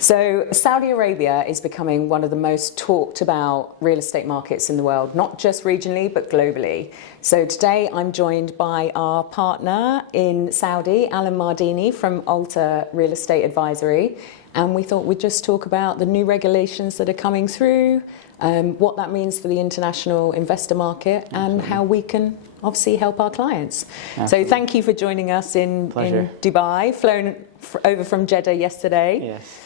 So Saudi Arabia is becoming one of the most talked about real estate markets in the world, not just regionally, but globally. So today I'm joined by our partner in Saudi, Alan Mardini from Alta Real Estate Advisory. And we thought we'd just talk about the new regulations that are coming through, what that means for the international investor market, and how we can obviously help our clients. Absolutely. So thank you for joining us in Dubai, flown over from Jeddah yesterday. Yes.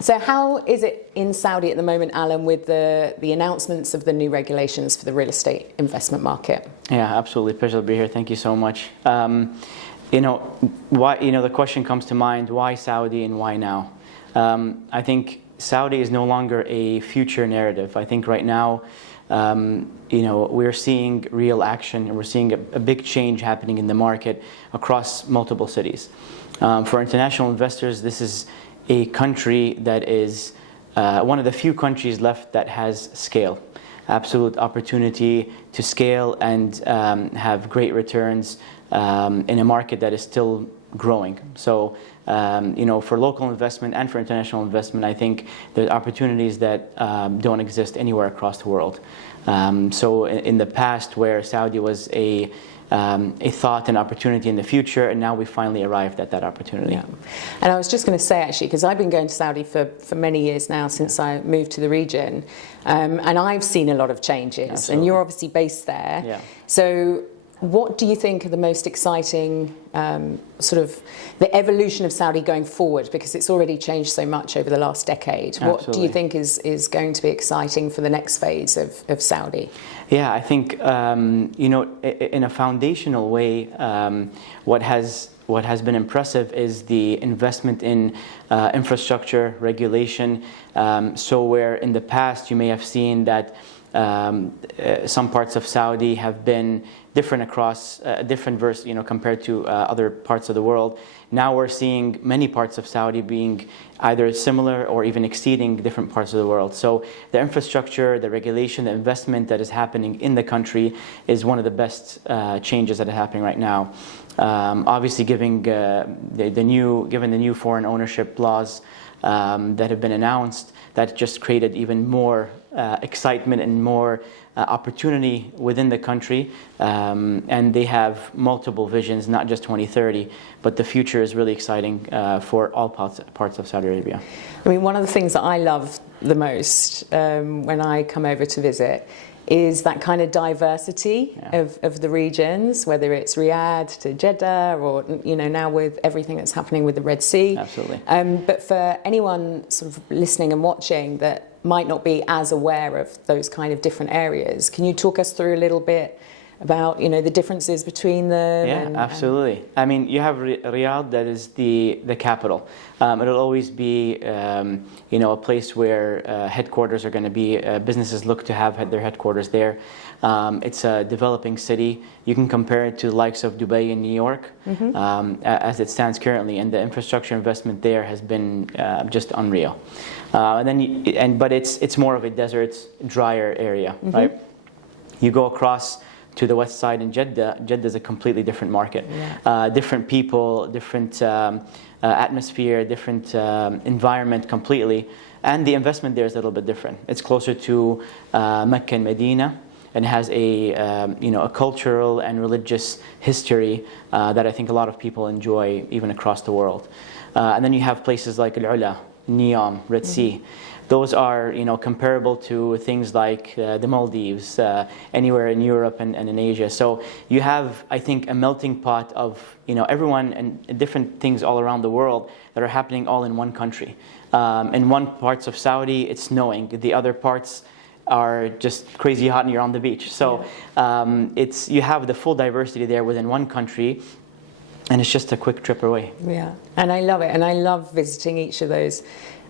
So how is it in Saudi at the moment, Alan, with the announcements of the new regulations for the real estate investment market? Yeah, absolutely. Pleasure to be here. Thank you so much. The question comes to mind, why Saudi and why now? I think Saudi is no longer a future narrative. I think right now, we're seeing real action, and we're seeing a big change happening in the market across multiple cities. For international investors, this is a country that is one of the few countries left that has scale, absolute opportunity to scale and have great returns in a market that is still growing. So, for local investment and for international investment, I think there's opportunities that don't exist anywhere across the world. So in the past, where Saudi was a thought and opportunity in the future, and now we finally arrived at that opportunity. Yeah. And I was just going to say, actually, because I've been going to Saudi for many years now, since I moved to the region, and I've seen a lot of changes. Absolutely. And you're obviously based there. Yeah. So what do you think are the most exciting sort of the evolution of Saudi going forward? Because it's already changed so much over the last decade. Absolutely. What do you think is going to be exciting for the next phase of Saudi? Yeah, I think, in a foundational way, what has been impressive is the investment in infrastructure, regulation. So where in the past you may have seen that some parts of Saudi have been different across compared to other parts of the world. Now we're seeing many parts of Saudi being either similar or even exceeding different parts of the world. So the infrastructure, the regulation, the investment that is happening in the country is one of the best changes that are happening right now. Obviously, given the new foreign ownership laws that have been announced, that just created even more excitement and more opportunity within the country, and they have multiple visions, not just 2030, but the future is really exciting for all parts of Saudi Arabia. I mean, one of the things that I love the most when I come over to visit is that kind of diversity of the regions, whether it's Riyadh to Jeddah or, now with everything that's happening with the Red Sea. Absolutely. But for anyone sort of listening and watching that might not be as aware of those kind of different areas, can you talk us through a little bit about, the differences between them? Yeah, absolutely. I mean, you have Riyadh, that is the capital. It'll always be, a place where headquarters are going to be. Businesses look to have their headquarters there. It's a developing city. You can compare it to the likes of Dubai and New York, as it stands currently, and the infrastructure investment there has been just unreal. But it's more of a desert, drier area, right? You go across to the west side in Jeddah. Jeddah is a completely different market. Yeah. Different people, different atmosphere, different environment completely. And the investment there is a little bit different. It's closer to Mecca and Medina, and has a cultural and religious history that I think a lot of people enjoy even across the world. And then you have places like Al-Ula, Neom, Red Sea. Those are, comparable to things like the Maldives, anywhere in Europe and in Asia. So you have, I think, a melting pot of, everyone and different things all around the world that are happening all in one country. In one parts of Saudi, it's snowing. The other parts are just crazy hot and you're on the beach. So you have the full diversity there within one country. And it's just a quick trip away. Yeah, and I love it. And I love visiting each of those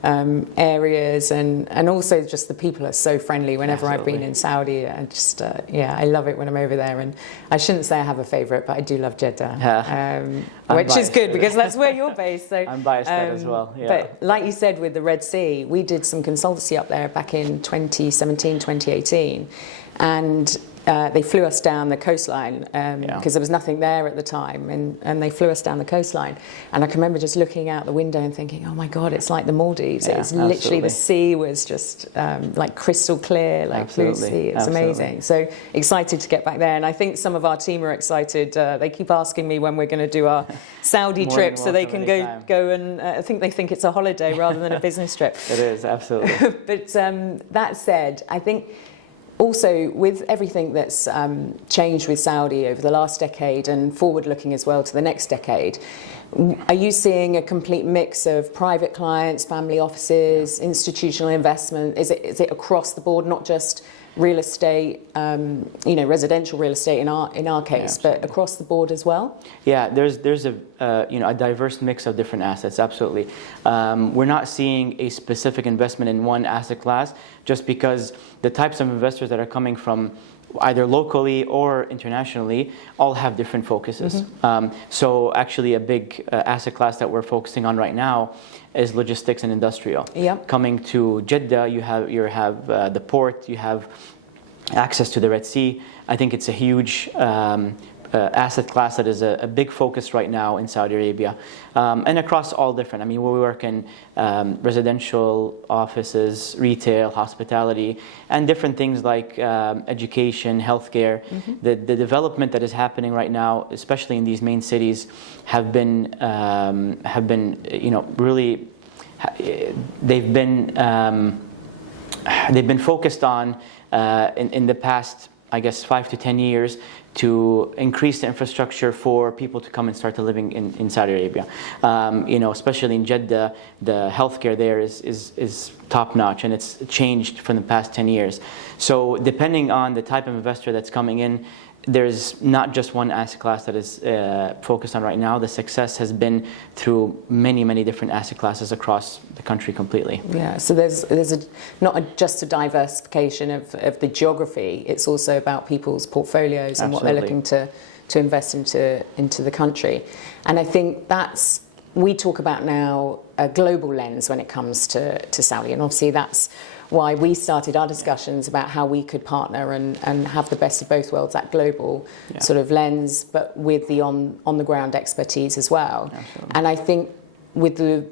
areas, and also just the people are so friendly. Whenever I've been in Saudi, I just I love it when I'm over there. And I shouldn't say I have a favourite, but I do love Jeddah, which is good because that's where you're based. So I'm biased that as well. Yeah. But like you said, with the Red Sea, we did some consultancy up there back in 2017, 2018, and they flew us down the coastline because Yeah. there was nothing there at the time, and they flew us down the coastline. And I can remember just looking out the window and thinking, oh my God, it's like the Maldives. Yeah, It's literally, the absolutely. sea was just like crystal clear, like blue Absolutely, sea. It's absolutely. amazing. So excited to get back there. And I think some of our team are excited. They keep asking me when we're going to do our Saudi More trip than so they welcome can anytime. go and I think they think it's a holiday rather than a business trip. It is, absolutely. But that said, I think also with everything that's changed with Saudi over the last decade and forward looking as well to the next decade, are you seeing a complete mix of private clients, family offices, institutional investment? Is it across the board, not just real estate, residential real estate in our case, but across the board as well? Yeah, there's a a diverse mix of different assets. Absolutely, we're not seeing a specific investment in one asset class, just because the types of investors that are coming from either locally or internationally all have different focuses. So actually, a big asset class that we're focusing on right now is logistics and industrial. Yep. Coming to Jeddah, you have the port, you have access to the Red Sea. I think it's a huge asset class that is a big focus right now in Saudi Arabia, and across all different. I mean, we work in residential, offices, retail, hospitality, and different things like education, healthcare. The development that is happening right now, especially in these main cities, have been really. They've been focused on in the past, I guess, 5 to 10 years, to increase the infrastructure for people to come and start to living in Saudi Arabia. Especially in Jeddah, the healthcare there is top notch, and it's changed from the past 10 years. So depending on the type of investor that's coming in, there's not just one asset class that is focused on right now. The success has been through many different asset classes across the country completely. Yeah, so there's just a diversification of the geography. It's also about people's portfolios and what they're looking to invest into the country. And I think we talk about now a global lens when it comes to Saudi, and obviously that's why we started our discussions about how we could partner and have the best of both worlds, that global sort of lens, but with the on the ground expertise as well. Absolutely. And I think with the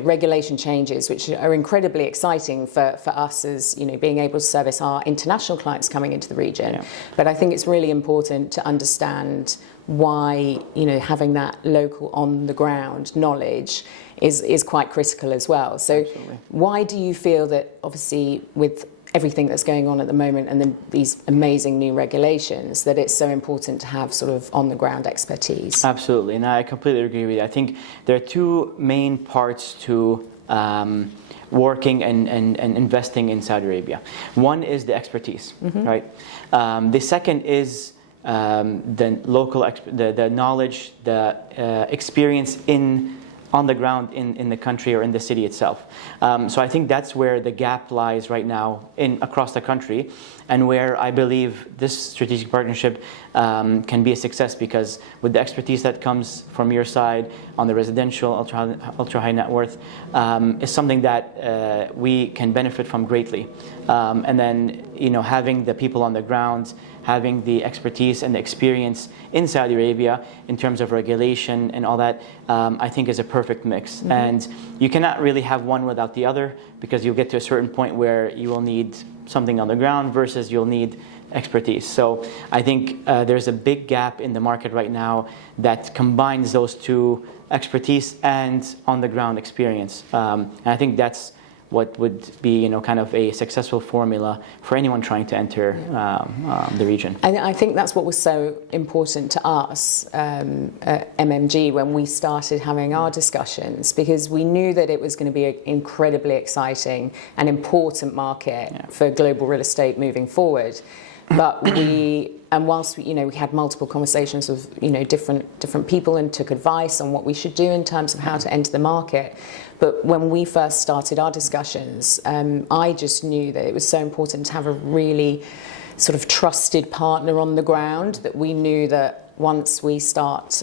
regulation changes, which are incredibly exciting for us as being able to service our international clients coming into the region. Yeah. But I think it's really important to understand why having that local on the ground knowledge is quite critical as well. So Absolutely. Why do you feel that, obviously with everything that's going on at the moment and then these amazing new regulations, that it's so important to have sort of on the ground expertise? Absolutely, and I completely agree with you. I think there are two main parts to working and investing in Saudi Arabia. One is the expertise, right? The second is the local, the knowledge, the experience on the ground in the country or in the city itself. So I think that's where the gap lies right now across the country, and where I believe this strategic partnership can be a success, because with the expertise that comes from your side on the residential, ultra high net worth, is something that we can benefit from greatly. And then having the people on the ground, having the expertise and the experience in Saudi Arabia in terms of regulation and all that, I think is a perfect mix. And you cannot really have one without the other, because you'll get to a certain point where you will need something on the ground versus you'll need expertise. So I think there's a big gap in the market right now that combines those two, expertise and on the ground experience. And I think that's what would be, kind of a successful formula for anyone trying to enter the region. And I think that's what was so important to us at MMG when we started having our discussions, because we knew that it was going to be an incredibly exciting and important market for global real estate moving forward. But whilst we had multiple conversations with different people and took advice on what we should do in terms of how to enter the market. But when we first started our discussions, I just knew that it was so important to have a really sort of trusted partner on the ground, that we knew that once we start,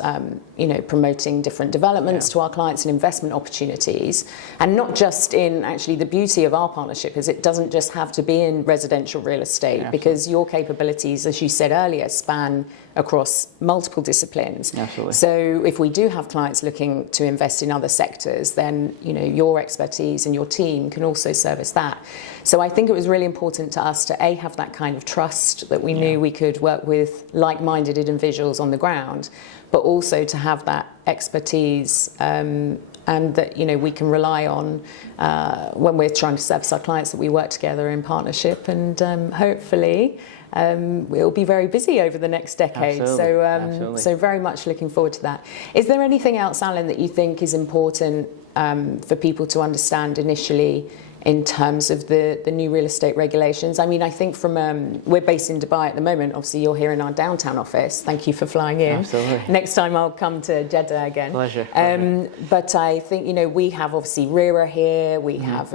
promoting different developments to our clients and investment opportunities, and not just in actually the beauty of our partnership is it doesn't just have to be in residential real estate, because your capabilities, as you said earlier, span across multiple disciplines. Absolutely. So if we do have clients looking to invest in other sectors, then your expertise and your team can also service that. So I think it was really important to us to have that kind of trust that we knew we could work with like-minded individuals on the ground, but also to have that expertise and that we can rely on when we're trying to service our clients, that we work together in partnership, and hopefully we'll be very busy over the next decade. Absolutely. So very much looking forward to that. Is there anything else, Alan, that you think is important for people to understand initially in terms of the new real estate regulations? I mean, I think we're based in Dubai at the moment. Obviously, you're here in our downtown office. Thank you for flying in. Absolutely. Next time I'll come to Jeddah again. Pleasure. But I think, we have obviously RERA here. We have,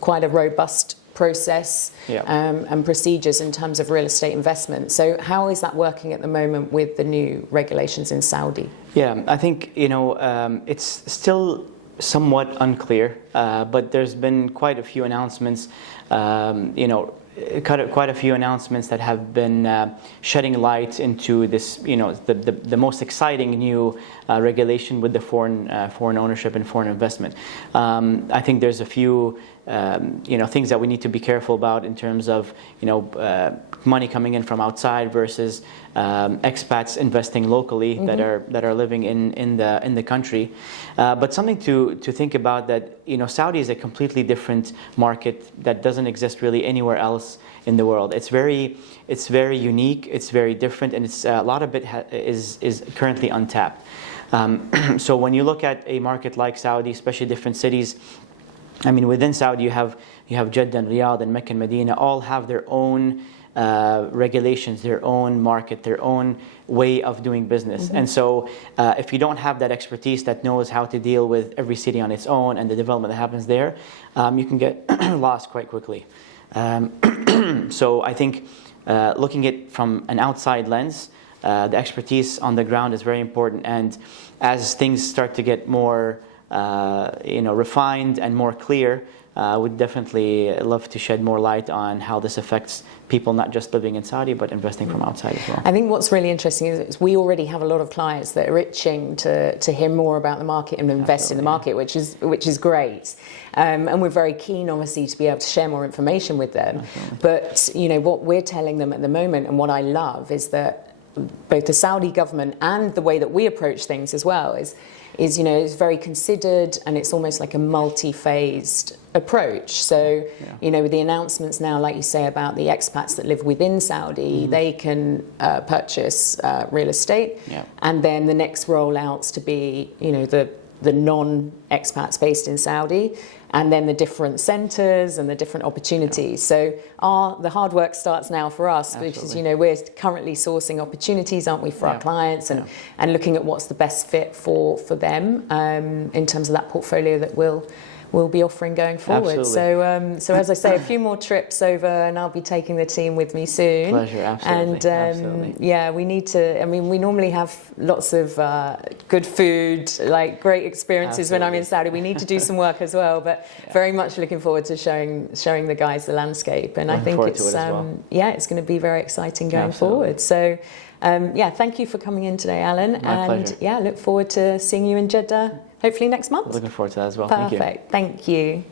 quite a robust process and procedures in terms of real estate investment. So how is that working at the moment with the new regulations in Saudi? Yeah, I think, it's still somewhat unclear, but there's been quite a few announcements, quite a few announcements that have been shedding light into this, the most exciting new regulation with the foreign ownership and foreign investment. I think there's a few things that we need to be careful about in terms of money coming in from outside versus expats investing locally that are living in the country. But something to think about, that Saudi is a completely different market that doesn't exist really anywhere else in the world. It's very unique. It's very different, and it's a lot of it is currently untapped. So when you look at a market like Saudi, especially different cities, I mean, within Saudi you have Jeddah and Riyadh and Mecca and Medina, all have their own regulations, their own market, their own way of doing business. And so if you don't have that expertise that knows how to deal with every city on its own and the development that happens there, you can get lost quite quickly. So I think looking at it from an outside lens, the expertise on the ground is very important. And as things start to get more refined and more clear, would definitely love to shed more light on how this affects people not just living in Saudi but investing from outside as well. I think what's really interesting is we already have a lot of clients that are itching to hear more about the market and invest in the market, which is great. And we're very keen, obviously, to be able to share more information with them. But what we're telling them at the moment, and what I love, is that both the Saudi government and the way that we approach things as well is it's very considered, and it's almost like a multi-phased approach. So, with the announcements now, like you say, about the expats that live within Saudi, they can purchase real estate. And then the next rollouts to be, the non-expats based in Saudi, and then the different centres and the different opportunities. So the hard work starts now for us, because we're currently sourcing opportunities, aren't we, for our clients, and looking at what's the best fit for them in terms of that portfolio that we'll be offering going forward. So as I say, a few more trips over, and I'll be taking the team with me soon. Pleasure, absolutely. And we need to, we normally have lots of good food, like great experiences when I'm in Saudi. We need to do some work as well, but very much looking forward to showing the guys the landscape. And I think it's it's going to be very exciting going forward. So thank you for coming in today, Alan. My pleasure. Look forward to seeing you in Jeddah hopefully next month. Looking forward to that as well. Perfect. Thank you.